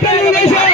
తెలుగుదేశం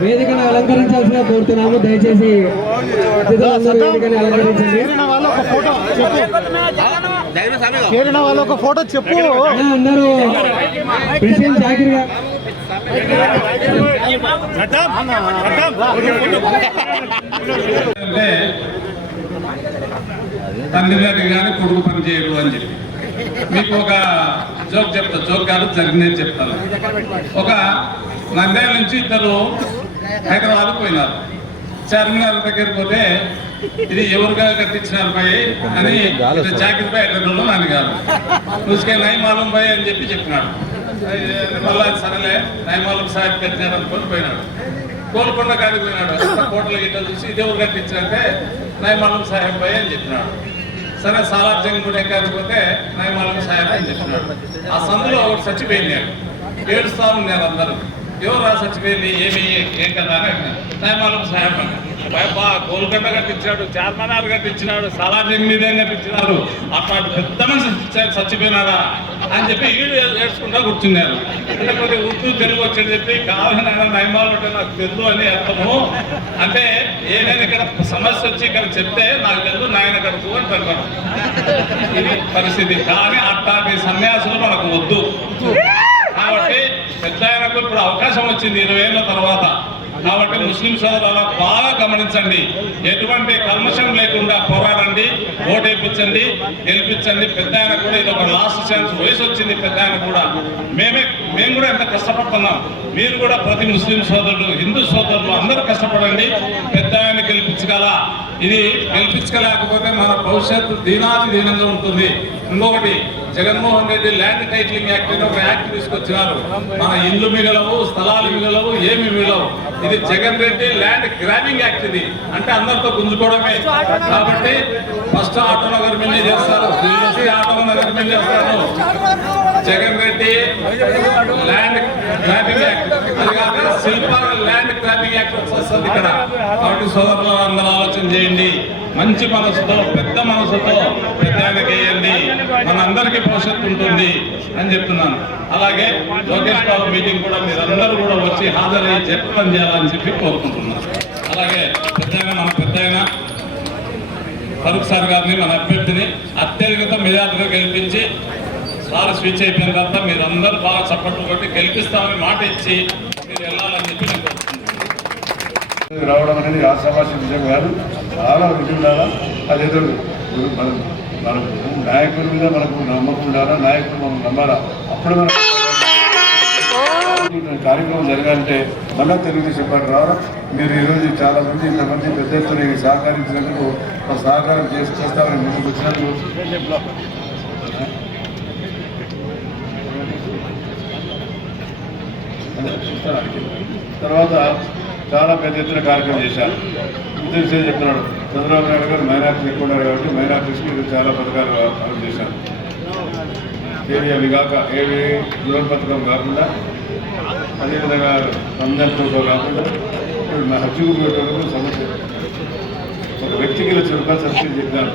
వేదికను అలంకరించాల్సిన కోరుతున్నాము. దయచేసి చేరిన వాళ్ళు ఒక ఫోటో చెప్పు. అన్నా, అందరూ ప్రెసిడెంట్ జాకిర్ గారు అంటే తండ్రి గారి కానీ కొడుకు పని చేయడు అని చెప్పి. మీకు ఒక జోక్ చెప్తా జోక్ కాదు జరిగినది చెప్తాను. ఒక నంద్యాల నుంచి ఇద్దరు హైదరాబాద్ పోయినారు. చార్మినార్ దగ్గరికి పోతే ఇది ఎవరుగా కట్టించినారు పై అని జాకిర్ పై ఎక్కడ నన్ను కాదు నుసుకే నైమాలం పై అని చెప్పి చెప్పినాడు. మళ్ళా సరేలే. నైమాలం సాహెబ్ కట్టినారు అనుకొని పోయినాడు. కోల్కొండ కాడికి పోయినాడు. అంతా కోటలు చూసి ఇది ఎవరు కట్టించారంటే నైమాలం సాహెబ్ పై అని చెప్పినాడు. సరే సాలార్జంగ్ కూడా ఎక్కడికి పోతే నైమాలం సాహెబ్ అని చెప్పినాడు. ఆ సందులో ఒకటి చచ్చిపోయినాడు ఏడుస్తా ఉన్నారు అందరూ. ఎవరు రా చచ్చిపోయింది? ఏమి? ఏం కదా అని నయమాలం సాయం సాహెబ్ గోల్కొండ కట్టించినాడు చార్మనార్ కట్టించినాడు సాలార్ జంగ్ మీదే కట్టించినాడు అట్లాంటి పెద్ద మనిషి చచ్చిపోయినాడా అని చెప్పి వీడు ఏడ్చుకుంటా కూర్చున్నారు. అంటే కొద్దిగా ఉర్దూ తెలుగు వచ్చని చెప్పి కావాలని ఆయన నయమాలు ఉంటే నాకు తెలుగు అని అర్థము. అంటే ఏదైనా ఇక్కడ సమస్య వచ్చి ఇక్కడ చెప్తే నాకు తెలుగు నాయన కడుపు అని అంటారు ఇది పరిస్థితి. కానీ అట్లాంటి సన్యాసులు మనకు వద్దు. కాబట్టి పెద్ద ఆయనకు ఇప్పుడు అవకాశం వచ్చింది ఇరవై ఏళ్ళ తర్వాత. కాబట్టి ముస్లిం సోదరుల బాగా గమనించండి. ఎటువంటి కల్మషం లేకుండా పోరాడండి ఓటేపించండి గెలిపించండి. పెద్ద ఆయన కూడా ఇది ఒక లాస్ట్ ఛాన్స్ వయసు వచ్చింది పెద్ద ఆయన కూడా. మేమే మేము కూడా ఎంత కష్టపడుతున్నాం. మీరు కూడా ప్రతి ముస్లిం సోదరులు హిందూ సోదరులు అందరూ కష్టపడండి. పెద్ద ఆయన గెలిపించగల. ఇది గెలిపించలేకపోతే మన భవిష్యత్తు దీనాది దీనంగా ఉంటుంది. ఇంకొకటి Jaganmohan Reddy land titling act ఒక యాక్ట్ తీసుకొచ్చినారు. మన ఇల్లు మిగలవు స్థలాలు మిగలవు ఏమి మిగలవు. ఇది Jagan Reddy land grabbing act ఇది. అంటే అందరితో గుంజుకోవడమే. కాబట్టి ఫస్ట్ ఆటో నగర్ మిల్లి చేస్తారు? ఆటో నగర్ మిల్లి చేస్తారు. Jagan Reddy land grabbing act. Shilpa land grabbing act వస్తుంది ఇక్కడ. కాబట్టి సోదరులు అందరూ ఆలోచన చేయండి. మంచి మనసుతో పెద్ద మనసుతో పెద్ద మనందరికీ భవిష్యత్తు ఉంటుంది అని చెప్తున్నాను. అలాగే లోకేష్ బాబు మీటింగ్ కూడా మీరందరూ కూడా వచ్చి హాజరయ్యి చెప్పడం చేయాలని చెప్పి కోరుకుంటున్నాను అలాగే పెద్ద మన పెద్ద ఫరూక్ సార్ గారిని మన అభ్యర్థిని అత్యధికంగా మెజార్టీగా గెలిపించి సార్ స్విచ్ అయిపోయిన తర్వాత మీరందరూ బాగా సపోర్ట్ కొట్టి గెలిపిస్తామని మాట ఇచ్చి మీరు వెళ్ళాలని చెప్పి నేను రావడం అనేది ఆశాభాష విషయం కాదు. చాలా విజయం ఉండాలా అదేదో మనం మనకు నాయకుడి మీద మనకు నమ్మకం ఉండాలా నాయకుడు మనం నమ్మాలా? అప్పుడు మనం కార్యక్రమం జరగాలంటే మళ్ళీ తెలుగుదేశం పార్టీ రావడం మీరు ఈరోజు చాలా మంది ఇంతమంది పెద్ద ఎత్తున సహకరించినందుకు సహకారం చేసి చేస్తామని ముందుకు వచ్చినందుకు తర్వాత చాలా పెద్ద ఎత్తున కార్యక్రమం చేశారు. తెలిసే చెప్తున్నాడు. చంద్రబాబు నాయుడు గారు మైనార్టీ ఎక్కువ ఉన్నారు కాబట్టి మైనార్టీస్కి చాలా పథకాలు అమలు చేశారు. ఏవి అవి కాక ఏవి దూరం పథకం కాకుండా అదేవిధంగా రంజాన్ కాకుండా ఇప్పుడు మా హజ్జుకు సమస్య. ఒక వ్యక్తికి లక్ష రూపాయలు సబ్సిడీ చెప్పాను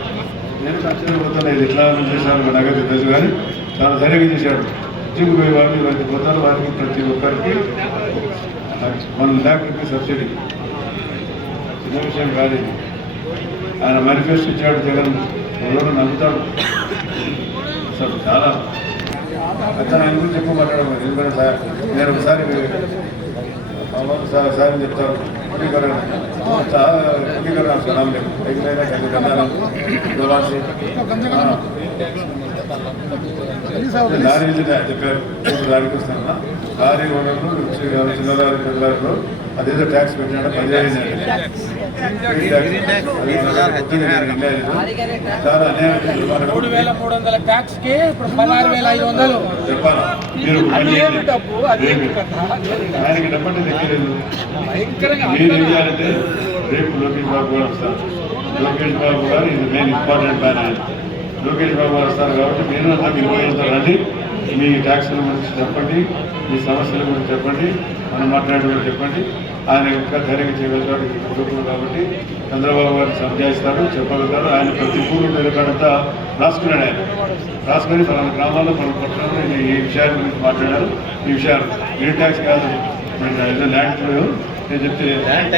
నేను ఖర్చులు ఇది ఎట్లా అమలు చేశాను నాకు తెలుసు కానీ చాలా ధైర్యంగా చేశాడు. హత్యకు పోయే వారిని వారికి పోతారు. వారికి ప్రతి ఒక్కరికి వన్ ల్యాక్ రూపీస్ సబ్సిడీ చిన్న విషయం కాదు ఆయన మేనిఫెస్టో ఇచ్చాడు జగన్. ఎవరో నమ్ముతాడు. అసలు చాలా అతను ఆయన గురించి ఎక్కువ మాట్లాడమని ఎందుకంటే సార్ నేను ఒకసారి సార్ చెప్తాను. పుట్టికరణ పుట్టికరణ సలాం లేదు ఎగిరైనా కలిగి కన్నాను దారి లారీ చెప్పారు దారికి వస్తాను దారి ఓనర్లు చిన్న దారి పెద్ద అదేదో ట్యాక్స్ పెట్టినాడు పదిహేను మూడు వేల మూడు వందల ట్యాక్స్కి ఇప్పుడు పదహారు వేల ఐదు వందలు మీరు అది ఏమి డబ్బు అది ఏమి డబ్బంటే భయంకరంగా రేపు లోకేష్ బాబు కూడా వస్తారు లోకేష్ బాబు గారు ఇది మెయిన్ ఇంపార్టెంట్ ఆయన లోకేష్ బాబు గారు వస్తారు కాబట్టి మీరు అంతా రండి. మీ ట్యాక్స్ల గురించి చెప్పండి. మీ సమస్యల గురించి చెప్పండి. మనం మాట్లాడే చెప్పండి. ఆయన ఇంకా ధైర్యంగా చేయగలుగుతాడు ఈ కుటుంబం కాబట్టి చంద్రబాబు గారిని సంజాయిస్తాడు చెప్పగలుగుతాడు ఆయన ప్రతి పూర్వ నిలకడంతా రాసుకున్నాడు ఆయన. రాసుకొని మన గ్రామాల్లో మన పట్టణంలో ఈ ఈ విషయాల గురించి మాట్లాడారు. ఈ విషయాలు గ్రీన్ ట్యాక్స్ కాదు. మన ఏదో ల్యాండ్ నేను చెప్తే land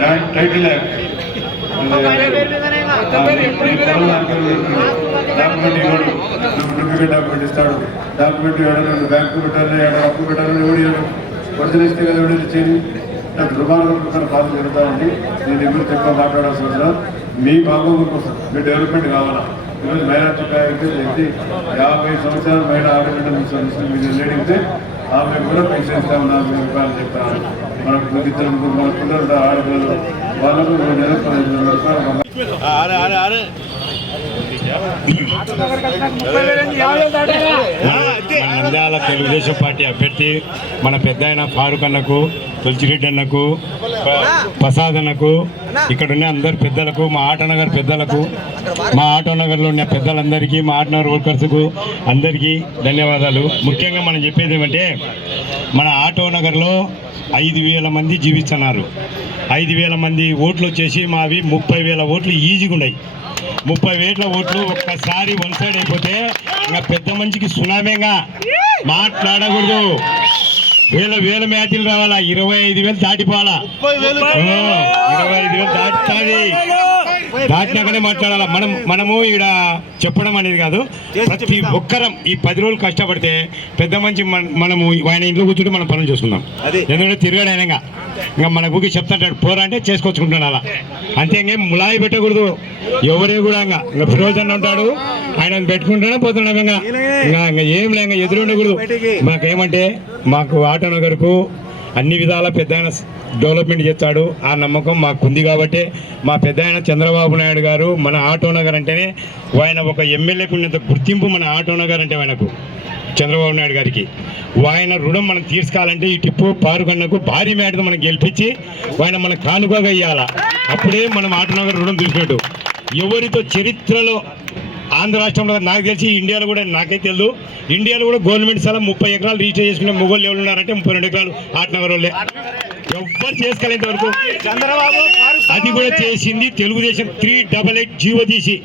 land title act document ఇవ్వడు డూప్లికేట్ డాక్యుమెంట్ ఇస్తాడు డాక్యుమెంట్ ఇవ్వడం బ్యాంకు పెట్టాలని అప్పు పెట్టాలని ఎవడు ఇవ్వడు ఇస్తే కదా ఎవడు చేయండి నాకు దుర్మార్గం పాలన జరుగుతూ నేను దగ్గర ఎక్కువ మాట్లాడాల్సిన అవసరం మీ బాగోగుల కోసం మీ డెవలప్మెంట్ కావాలా ఈరోజు మైనార్టీ అయితే వ్యక్తి యాభై సంవత్సరాలు బయట ఆడబిడ్డ మీరు లేడితే ఆమె కూడా పెన్షన్ ఇస్తాము నాలుగు రూపాయలు చెప్తాను మనకు ఇద్దరు ముగ్గురు మన పిల్లలు ఆడపిల్లలు వాళ్ళకు నెలకు పదిహేను రూపాయలు నంద్యాల తెలుగుదేశం పార్టీ అభ్యర్థి మన పెద్ద ఆయన ఫారూక్ అన్నకు తులసిరెడ్డి అన్నకు ప్రసాద్ అన్నకు ఇక్కడ ఉన్న అందరు పెద్దలకు మా ఆటోనగర్ పెద్దలకు మా ఆటోనగర్లో ఉన్న పెద్దలందరికీ మా ఆటోనగర్ వర్కర్స్కు అందరికీ ధన్యవాదాలు. ముఖ్యంగా మనం చెప్పేది ఏమంటే మన ఆటోనగర్లో ఐదు వేల మంది జీవిస్తున్నారు. ఐదు వేల మంది ఓట్లు వచ్చేసి మావి ముప్పై వేల ఓట్లు ఈజీగా ఉన్నాయి. ముప్పై వేల ఓట్లు ఒక్కసారి వన్ సైడ్ అయిపోతే ఇంకా పెద్ద మనిషికి సునామేగా మాట్లాడకూడదు. వేల వేల మ్యాచ్లు రావాలా? ఇరవై ఐదు వేలు దాటిపోవాలా? ఇరవై ఐదు వేలు దాటుతుంది. దాటినాకనే మాట్లాడాలా? మనం మనము ఇక్కడ చెప్పడం అనేది కాదు. ప్రతి ఒక్కరం ఈ పది రోజులు కష్టపడితే పెద్ద మంచి మన- మనము ఆయన ఇంట్లో కూర్చుంటే మనం పనులు చేసుకుందాం. ఎందుకంటే తిరగాడు ఇంకా. మన ఊరికి చెప్తాంటాడు పోరా అంటే చేసుకొచ్చుకుంటాడు అలా. అంతే ఇంకేం ములాయి పెట్టకూడదు. ఎవరే కూడా ఇంకా ఇంకా ఫిరోజ్ అన్న ఉంటాడు. ఆయన పెట్టుకుంటానే పోతున్నాం ఇంకా? ఇంకా ఏం లే ఇంకా ఎదురు ఉండకూడదు. మాకేమంటే మాకు ఆటోనగర్కు అన్ని విధాల పెద్ద ఆయన డెవలప్మెంట్ చేస్తాడు. ఆ నమ్మకం మాకుంది కాబట్టి మా పెద్ద ఆయన చంద్రబాబు నాయుడు గారు మన ఆటోనగర్ అంటేనే ఆయన ఒక ఎమ్మెల్యేకు ఉన్నంత గుర్తింపు మన ఆటోనగర్ అంటే ఆయనకు చంద్రబాబు నాయుడు గారికి. ఆయన రుణం మనం తీర్చుకోవాలంటే ఈ టిప్పు పారుగన్నకు భారీ మేటతో మనం గెలిపించి ఆయన మన కానుకగా ఇవ్వాలా అప్పుడే మనం ఆటోనగర్ రుణం తీసుకున్నట్టు ఎవరితో చరిత్రలో ఆంధ్ర రాష్ట్రంలో నాకు తెలిసి ఇండియాలో కూడా నాకైతే తెలియదు. ఇండియాలో కూడా గవర్నమెంట్ స్థలం ముప్పై ఎకరాలు రిజిస్టర్ చేసుకునే మొగోళ్ళు ఎవరు ఉన్నారంటే ముప్పై రెండు ఎకరాలు ఆటనగర్ వాళ్ళే. ఎవ్వరు చేసుకోలేంత వరకు. అది కూడా చేసింది Telugu Desam three double eight GO తీసి.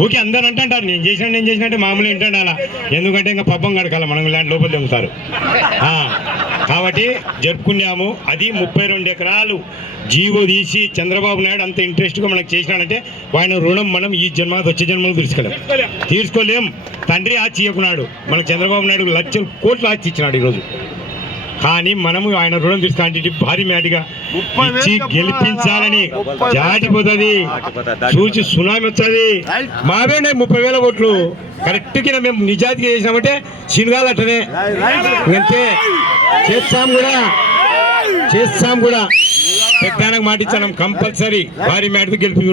ఓకే అందరు అంటుంటారు నేను చేసిన నేను చేసినట్టే మామూలు ఏంటంటే అలా? ఎందుకంటే ఇంకా పబ్బం గడకాల మనం ఇలాంటి లోపల దొంగతారు. కాబట్టి జరుపుకున్నాము. అది ముప్పై రెండు ఎకరాలు. జీవో తీసి చంద్రబాబు నాయుడు అంత ఇంట్రెస్ట్గా మనకు చేసినాడంటే ఆయన రుణం మనం ఈ జన్మ వచ్చే జన్మలో తీర్చుకోలేం. తీర్చుకోలేం. తండ్రి ఆచి ఇవ్వకున్నాడు. మనకు చంద్రబాబు నాయుడు లక్షలు కోట్లు ఆచి ఇచ్చినాడు ఈరోజు. కానీ మనము ఆయన రుణం తీసుకుంటే భారీ మేటిగా ఇచ్చి గెలిపించాలని జాటిపోతుంది చూసి సునామీ వస్తుంది. మావేనే ముప్పై వేల ఓట్లు. కరెక్ట్గా మేము నిజాయితీగా చేసినామంటే సినిమాలు అట్టనే. అంతే చేస్తాం కూడా. చేస్తాం కూడా. పెద్దానికి మాట ఇచ్చాం. కంపల్సరీ. భారీ మేటకు గెలిపి